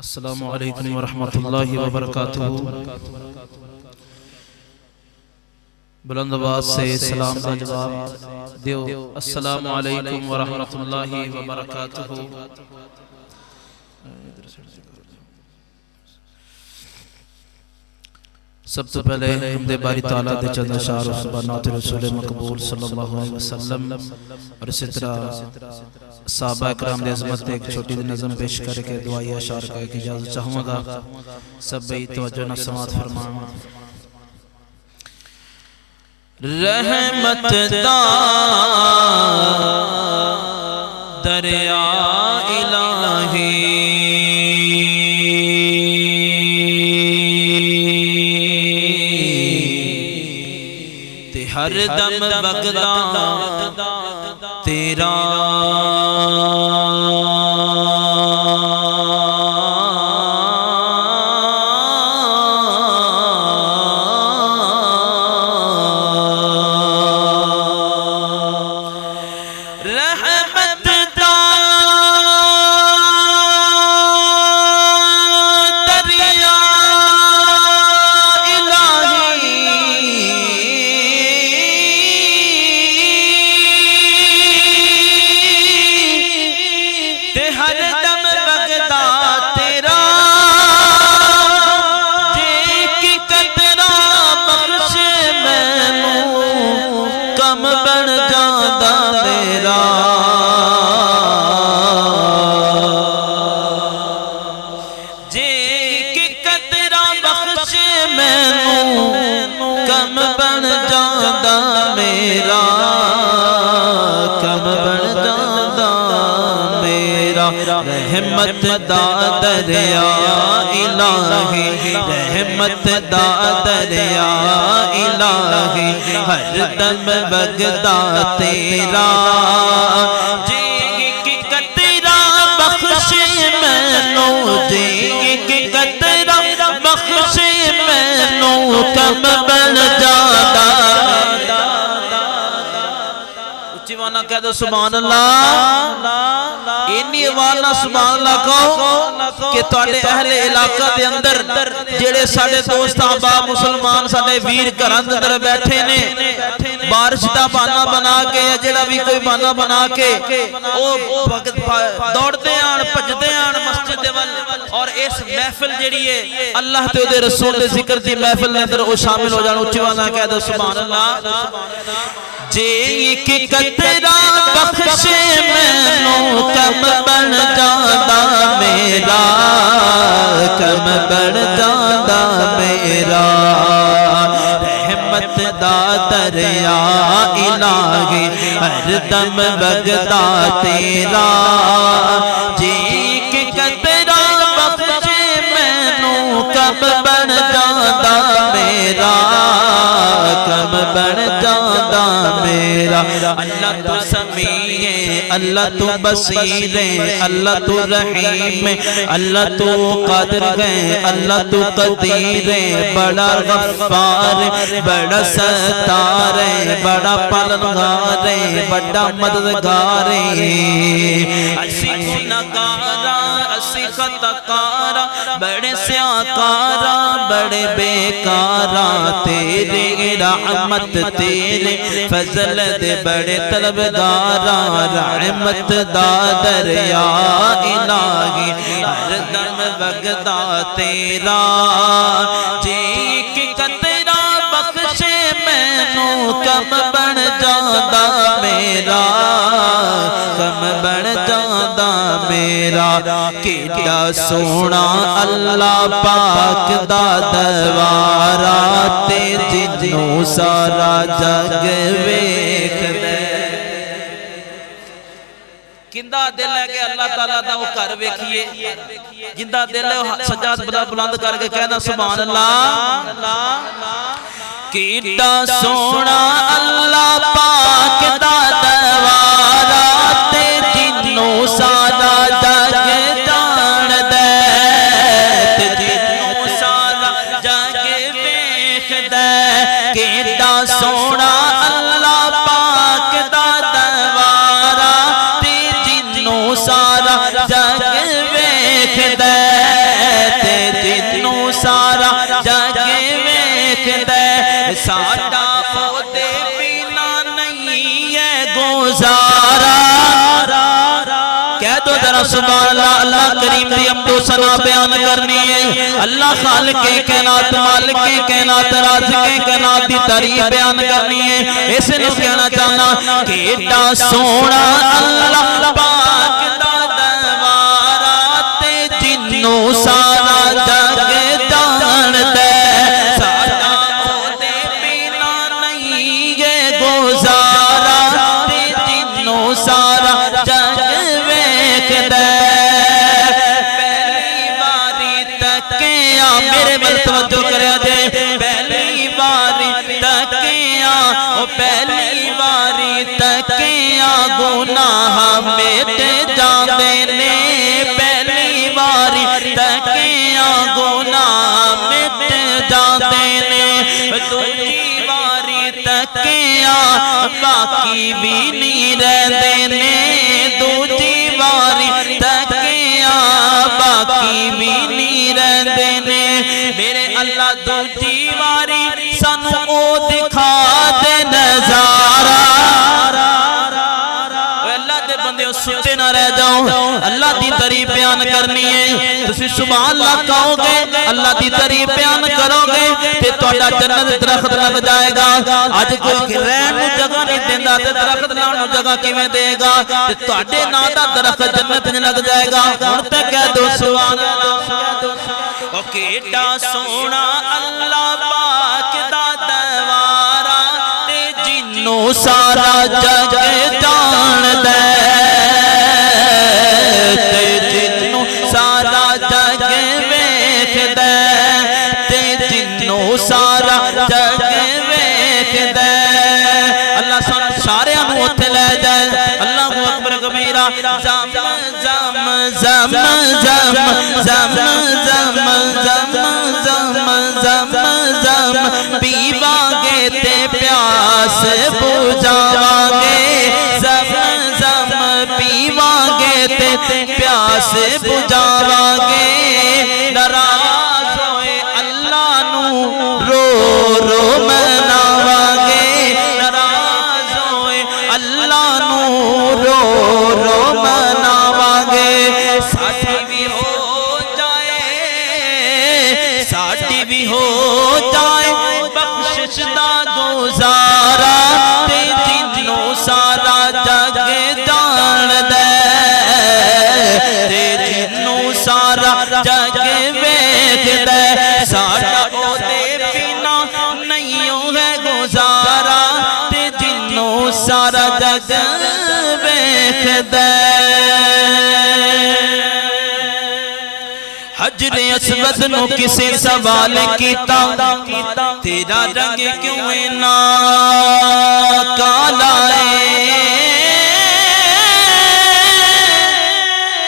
السلام علیکم ورحمۃ اللہ وبرکاتہ۔ بلند آواز سے سلام کا جواب دیو۔ السلام علیکم ورحمۃ اللہ وبرکاتہ۔ سب سے پہلے حمد باری تعالیٰ دے چند اشعار و سبحانات رسول مقبول صلی اللہ علیہ وسلم اور اسی طرح صحابہ اکرام دے عظمت ایک چھوٹی دی نظم پیش کر کے دعائی اشعار کا ایک اجازت چاہوں گا، سب بھئی توجہ نہ سماعت فرمائیں۔ رحمت دا دریا الہی تے ہر دم بغدا تیرا رحمت دا دریا الہی، رحمت دا دریا الہی ہر دم بغدا تیرا، جی کی قطرہ بخش مینوں، جی کی قطرہ بخش مینوں کم بن جادا۔ اچھی وانا کہہ دو سبحان اللہ، اینی وانا سبحان اللہ کہو کہ تواڈے اہل علاقہ دے اندر جڑے ساڈے دوست احباب مسلمان ساڈے ویر گھراں دے اندر بیٹھے نے، بارش دا بہانہ بنا کے یا جڑا بھی کوئی بہانہ بنا کے او دوڑدے آن بھجدے آن مسجد دے ول، اور اس محفل جڑی ہے اللہ تے دے رسول دے ذکر دی محفل دے اندر او شامل ہو جان۔ اونچی وانا کہہ دو سبحان اللہ۔ جی کی قطرہ بخش مینوں کم بن جادا میرا، کم بن جادا میرا، رحمت دا دریا الہی ہر دم بغدا تیرا، جی کی قطرہ بخش مینوں کم بن جادا میرا، کم بن جادا میرا۔ اللہ تو سمیع ہے، اللہ تو بصیر ہے، اللہ تو رحیم ہے، اللہ تو قادر ہے، اللہ تو قدیر ہے، بڑا غفار ہے، بڑا ستار ہے، بڑا پالنہار ہے، بڑا مددگار ہے۔ اسی گناہگارا اسی خطاکارا بڑے سیاکارا بڑے بیکارا، تیری رحمت تیرے فضل دے بڑے طلبگارا، رحمت دا دریا الہی ہر دم بغدا تیرا، جی کی قطرہ بخش مینوں کم بن جادا میرا، کم بن جادا میرا۔ کیڑا سونا اللہ پاک دا دوارا تے جنوں سارا جگ ویکھ دے، کندہ دل ہے کہ اللہ تعالیٰ دا وہ کر ویکھئے، جندہ دل ہے سجاد بلند کر کے کہنا سبحان اللہ۔ کیڑا سونا اللہ پاک دا دوارا تے جنوں سارا جگ جان دے، تے جنوں سارا جگ ویکھ دے، کیڑا سونا اللہ پاک دا دوارا تے جنوں سارا جگ ویکھ دے، سبحان اللہ اللہ کریم دی حمد و ثنا بیان کرنی ہے اللہ خالق کائنات مالک کائنات رازق کائنات دی تعریف بیان کرنی ہے اس نو کہنا چاہنا کہ ایڈا سونا اللہ پاک دا دوارا تے جنوں سارا جگ جاندا ساڈا او دے بنا نہیں گے گزارا تے جنوں سارا جگ ویکھدا پہلی باری تکیا میرے ول توجہ کریا جے پہلی باری تکیا او پہلی باری تکیا گناہ مٹ جاندے نے پہلی باری تکیا گناہ مٹ جاندے نے دوجی باری تکیا باقی بھی نہیں رہندے نے دوجی باری تکیا باقی بھی نہیں رہندے نے میرے اللہ دوجی باری سانو او دکھا دے نظارہ ستے نہ رہ جاؤ اللہ دی تعریف بیان کرنی ہے تسی سبحان اللہ کہو گے اللہ دی تعریف بیان کرو گے تے تہاڈا جنت درخت لگ جائے گا اج کوئی رہن نوں جگہ نہیں دیندا تے درخت لاؤن نوں جگہ کیویں دے گا تے تہاڈے نام دا درخت جنت وچ لگ جائے گا ہن تے کہہ دو سبحان اللہ او کیڈا سونا اللہ پاک دا دوارا تے جنوں سارا جگ جاندا سارا جگ ویکھدا اللہ سارے نوں اوتھے لے جائے اللہ اکبر کبیرہ زم زم زم زم زم زم زم زم زم زم پیواں گے تے پیاس بجھاواں گے زم زم پیواں گے تے پیاس بجھاواں گے ناراض ہوئے اللہ نوں رو رو مناواں گے ناراض ہوئے اللہ نوں رو رو مناواں گے ساڈی بھی ہو جائے ساڈی بھی ہو جائے بخشش دا گزارا تے جنوں سارا جگ جاندا تے جنوں سارا جگ ویکھدا ساڈا او دے بنا نہیں ہے گزارا تے جنوں سارا جگ ویکھدا حجر اسود نو کسے سوال کیتا تیرا رنگ کیوں اینا کالا ہے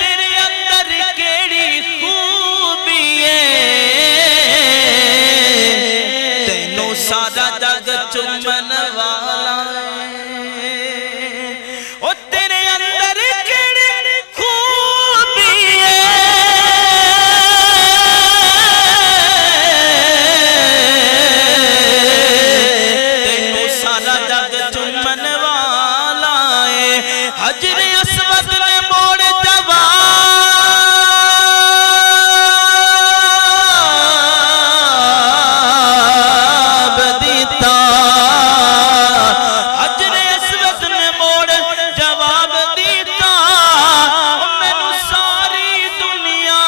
تیرے اندر کیڑی خوبی ہے تینوں سارا جگ چومن والا او تیرے اندر کیڑی خوبی ہے تینوں سارا جگ چومن والا ہے حجر اسود نے موڑ جواب دیتا حجر اسود نے موڑ جواب دیتا مینوں ساری دنیا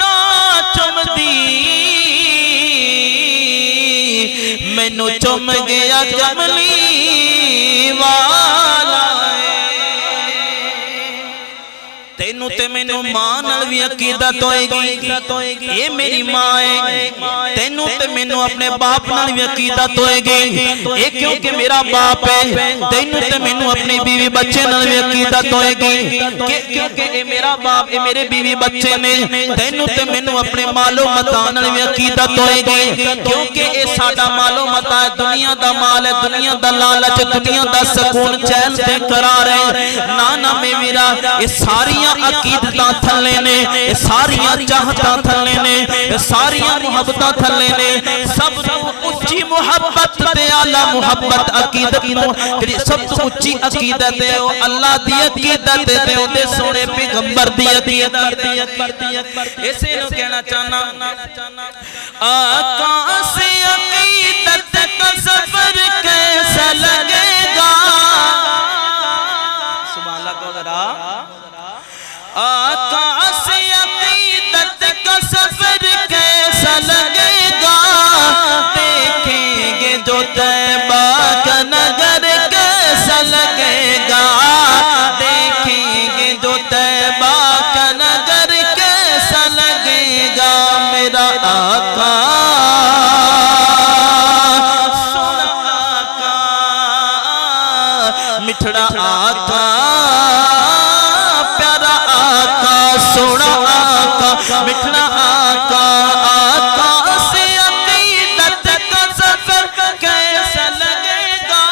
دا چمدی مینوں چم گیا کملی والا تینوں تے مینوں ماں نال وی عقیدت ہوئے گی اے میری ماں ہے تینوں تے مینوں اپنے باپ نال وی عقیدت ہوئے گی اے کیونکہ میرا باپ ہے تینوں تے مینوں اپنی بیوی بچے نال وی عقیدت ہوئے گی کیونکہ اے میرا باپ اے میرے بیوی بچے نے تینوں تے مینوں اپنے مال و متاع نال وی عقیدت ہوئے گی کیونکہ اے ساڈا مال و متاع دنیا دا مال ہے دنیا دا لالچ دنیا دا سکون چین تے قرار ہے نانا میں میرا اے ساریاں عقیدتاں تھلے نے اے ساریاں چاہتاں تھلے نے اے ساریاں محبتاں تھلے نے سب اس اچھی محبت تے اعلی محبت عقیدت نو جڑی سب تو اچھی عقیدت ہے او اللہ دی عقیدت تے اودے سونے پیغمبر دی عقیدت اسے نو کہنا چاہنا آقا سے عقیدت کا سفر کیسا لگے گا سبحان اللہ کو ذرا آقا سے عقیدت کا سفر کیسا لگے گا دیکھیں گے جو طیبہ کا نگر کیسا لگے گا دیکھیں گے جو طیبہ کا نگر کیسا لگے گا میرا آقا سونا آقا مٹھڑا آقا پیارا آقا سونا آقا مٹھڑا آقا آقا سے عقیدت کا سفر کیسا لگے گا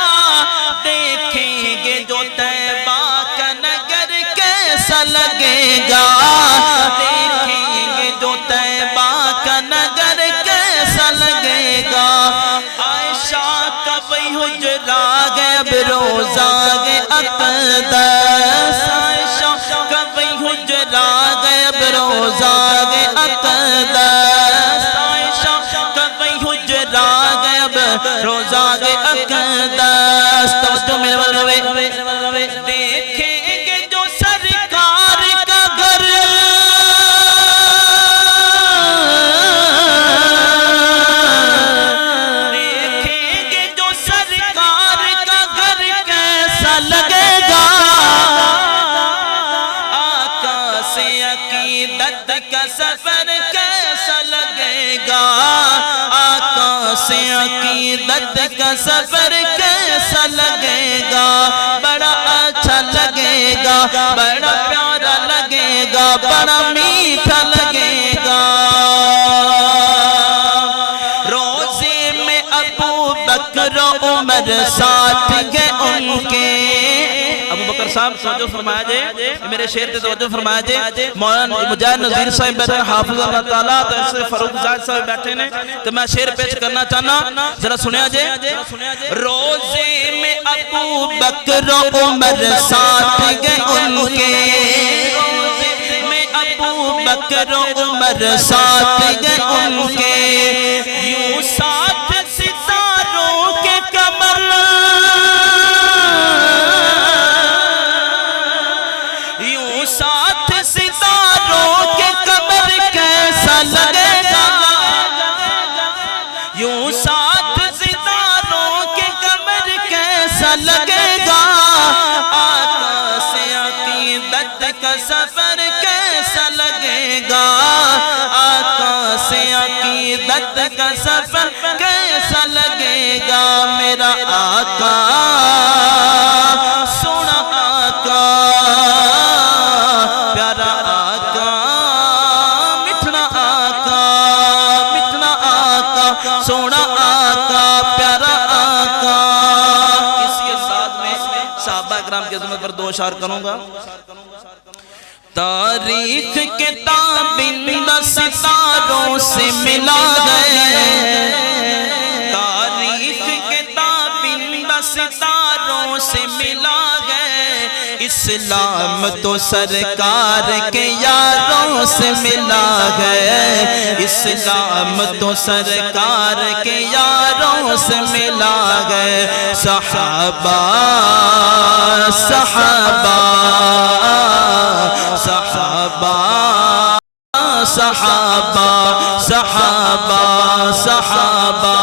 دیکھیں گے جو طیبہ کا نگر کیسا لگے گا دیکھیں گے جو طیبہ کا نگر کیسا لگے گا عائشہ کا وہی حجرہ گئے اب روزہ گئے اقدس عائشہ کا وہی حجرہ گئے اب روزہ گئے اقدس عائشہ کا وہی حجرہ گئے اب روزہ گئے اقدس توجہ میرے والوے دیکھیں گے جو سرکار کا گھر دیکھیں گے جو سرکار کا گھر کیسا لگے گا آقا سے عقیدت کا سفر کیسا لگے گا آقا سے عقیدت کا سفر کیسا لگے گا بڑا اچھا لگے گا بڑا پیارا لگے گا بڑا میٹھا لگے گا روزے میں ابو بکر و عمر ساتھ گئے ان کے ابو بکر صاحب توجہ فرمایا جے میرے شعر تے توجہ فرمایا جے مولانا مجاہد نذیر صاحب بیٹھے حافظ اللہ تعالیٰ تو ایسے فاروق زاہد صاحب بیٹھے نے تو میں شعر پیش کرنا چاہنا ذرا سنیا جے روزے میں ابو بکر و عمر ساتھ گئے ان کے روزے میں ابو بکر و عمر ساتھ گئے ان کے یوں ساتھ ستاروں کے کمر یوں ساتھ ستاروں کے کمر کیسا لگے گا یوں ساتھ ستاروں کے کمر کیسا لگے گا آقا سے عقیدت کا سفر کیسا لگے گا آقا سے عقیدت کا سفر کیسا لگے گا میرا آقا سونا آقا پیارا آقا مٹھڑا آقا سونا آقا پیارا آقا اس کے ساتھ میں صحابہ اکرام کی عظمت پر دو اشعار کروں گا تاریخ کے تابندہ ستاروں سے ملا گئے تاریخ کے تابندہ ستاروں سے ملا گئے اسلام تو سرکار کے یاروں سے ملا گئے اسلام تو سرکار کے یاروں سے ملا گئے صحابہ صحابہ صحابہ صحابہ صحابہ صحابہ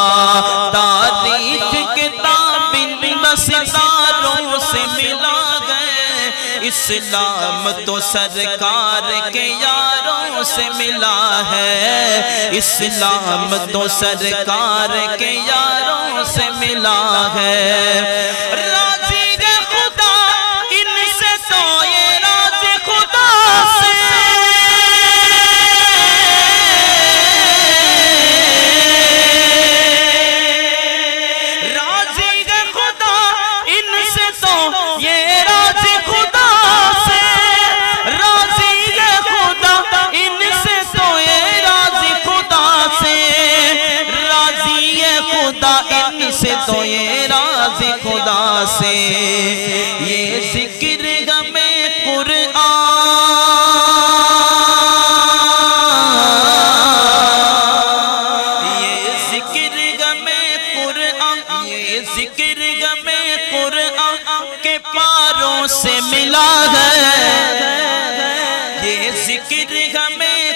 تاریخ کے تابندہ ستاروں سے ملا گئے اسلام تو سرکار کے یاروں سے ملا ہے اسلام تو سرکار کے یاروں سے ملا ہے راضی ہے خدا ان سے تو یہ راضی خدا سے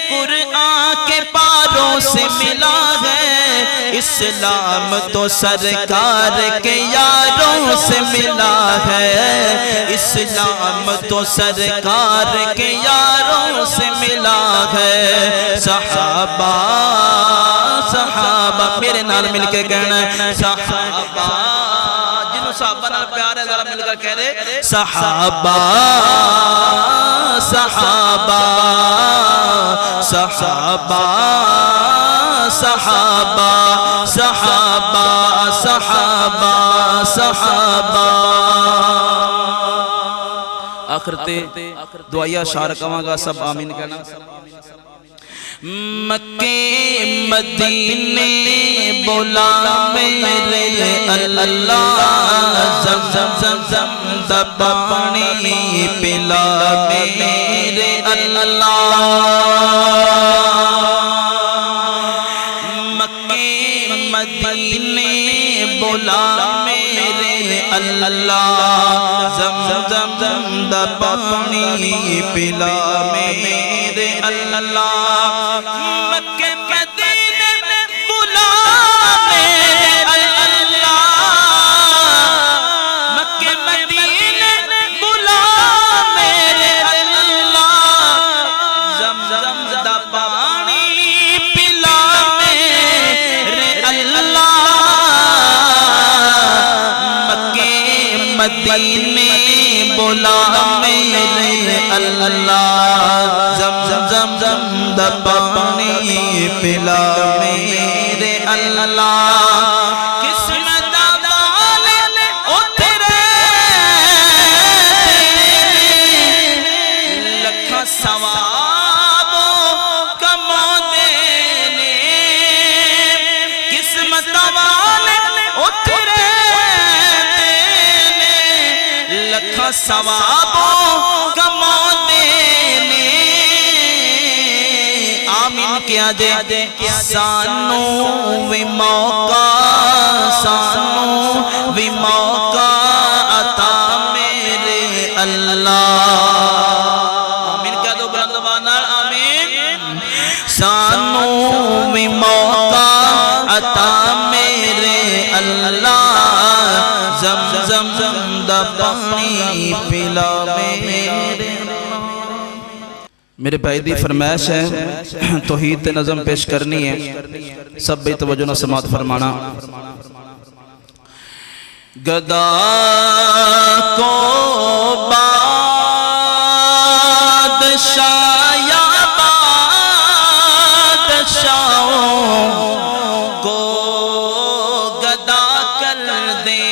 قرآن کے پاروں سے ملا ہے، اسلام تو سرکار کے یاروں سے ملا ہے، اسلام تو سرکار کے یاروں سے ملا ہے۔ صحابہ صحابہ میرے نال مل کے کہنا ہے صحابہ، جنہوں صحابہ نال پیار ہے ذرا مل کر کہہ رہے صحابہ صحابہ صحابہ صحابہ صحابہ صحابہ صحابہ۔ آخر تے دعائیہ شعر کہاں گا، سب آمین کہنا۔ مکے مدینے بولا میرے اللہ، زم زم زم زم دا پانی پلا میرے اللہ۔ مکے مدینے بولا میرے اللہ، زم زم زم زم دا پانی پلا میرے اللہ۔ مکے مدینے بلا میرے اللہ، مکے مدینے بلا میرے اللہ، زم زم دا پانی پلا میرے اللہ۔ مکے مدینے بلا میرے اللہ، زم زم زم زم دا پانی پلا میرے اللہ۔ قسمت والے اترے لکھاں ثواب کماندے نے، قسمت والے اترے لکھاں ثواب کماندے نے۔ آمین کیا دے سانو وی موقع، سانو وی موقع عطا میرے اللہ۔ آمین کہہ دو بلند آواز نال آمین۔ سانو وی موقع عطا میرے اللہ، زم زم زم دا پانی پلا میرے۔ میرے بھائی دی فرمائش ہے توحید نظم پیش کرنی ہے، سب بے توجہ نہ سماعت فرمانا۔ گدا کو بادشاہ یا بادشاہوں کو گدا کر دے۔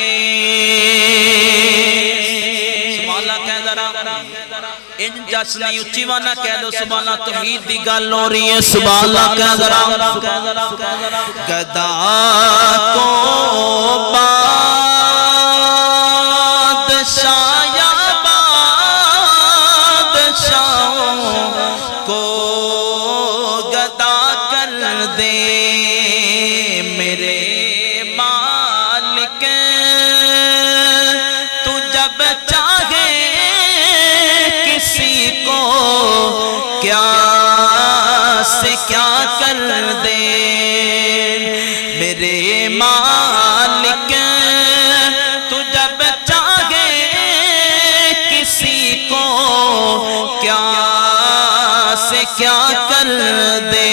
سبحان اللہ کہہ ذرا، ان جس نہیں اچھی وانا کہہ دو سبحان اللہ، توحید دی گل ہو رہی ہے سبحان اللہ کہہ ذرا۔ گدا کو بادشاہ یا بادشاہوں کو گدا کر دے، میرے مالک تو جب چاہے کسی کو کیا سے کیا کر دے، میرے مالک تو جب چاہے کسی کو کیا سے کیا کر دے۔